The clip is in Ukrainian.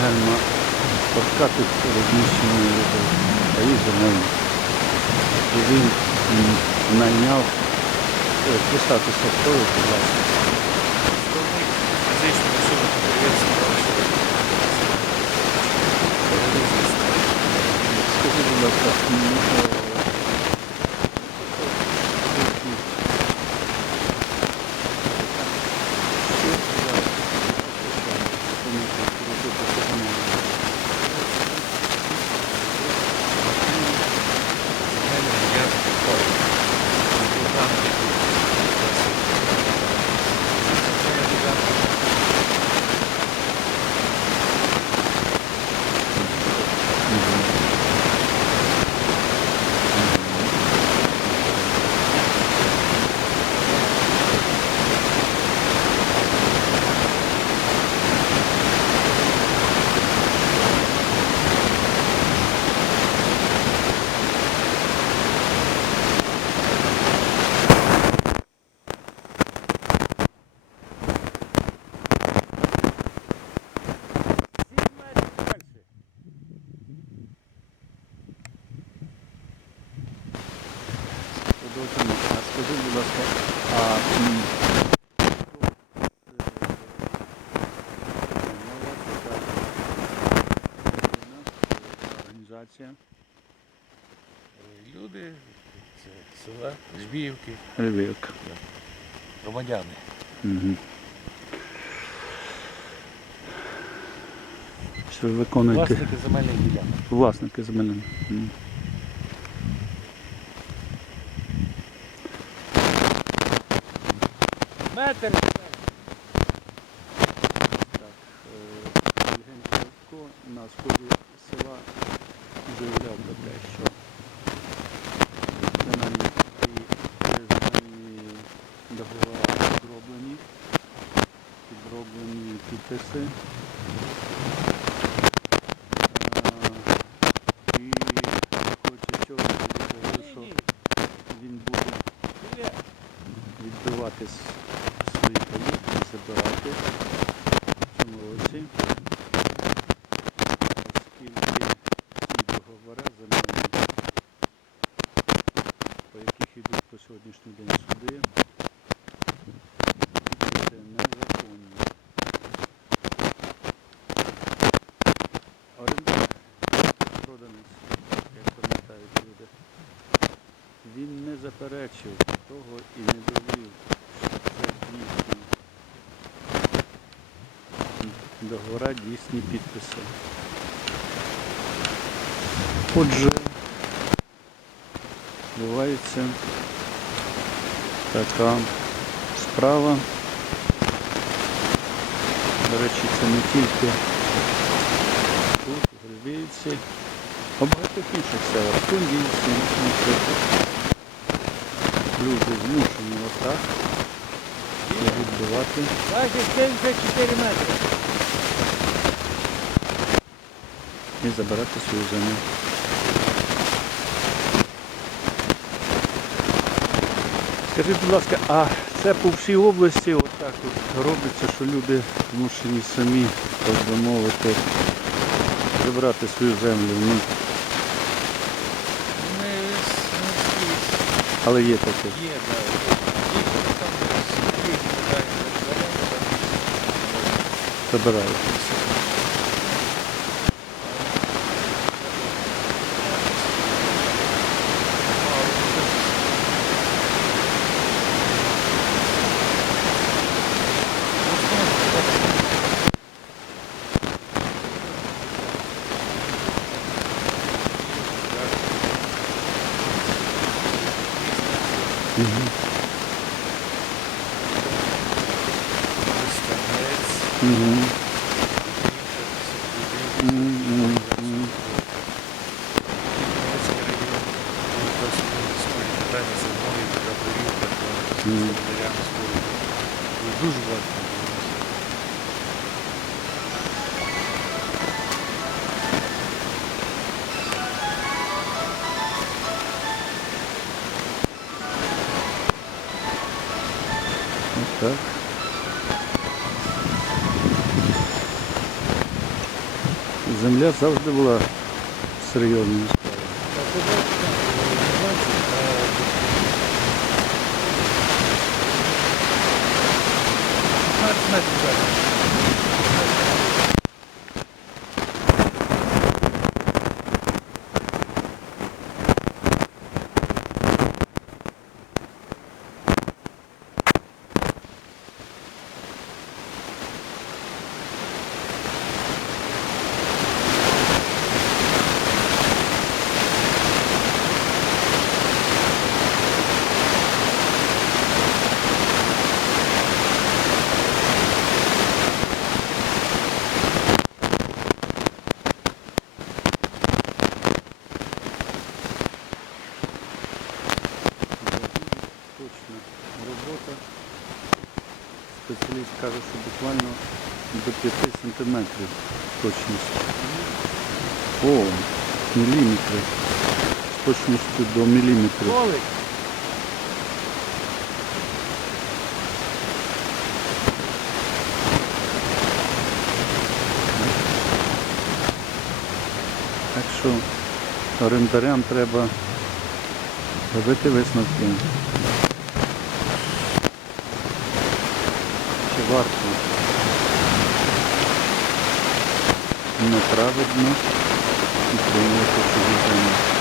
Гельма парка тут розміщені свої земельні. І він найняв писати сортову підприємства Скажіть, будь ласка, Продовжуємо. А скажіть, будь ласка, а організація Люди це села, Жбіївки, Львівка. громадяни. Угу. Що ви виконуєте? Власники земельних ділянок. Власники земельних. Так, е, Євген Кравко на сході села заявляв про те, що земельні і земельні договори підроблені, підроблені підписи. Е, він буде відбивати свої паї забирати в цьому році, оскільки ці договори земельні, по яких йдуть по сьогоднішній день суди, це незаконні. Орендар, проданець, як пам'ятають люди, він не заперечив того і не довів, договора, дійсні підписи. Отже, відбувається така справа. До речі, це не тільки тут, в Львівці, а багатьох інших селах. Тундійці, наприклад. Люди змушені отак відбивати Бачиш, 74 метри. і забирати свою землю. Скажіть, будь ласка, а це по всій області отак от робиться, що люди змушені самі, так би мовити, забирати свою землю. Ну, але є таке. Є, да. Є, там є відповідальні Забирають. Угу. Дуже важко. Земля завжди була серйозною справою. П'ятнадцять каже, що буквально до 5 сантиметрів точність. О, міліметри. З точністю до міліметрів. Так що орендарям треба робити висновки. Чи варто неправедно підтримувати цю землю.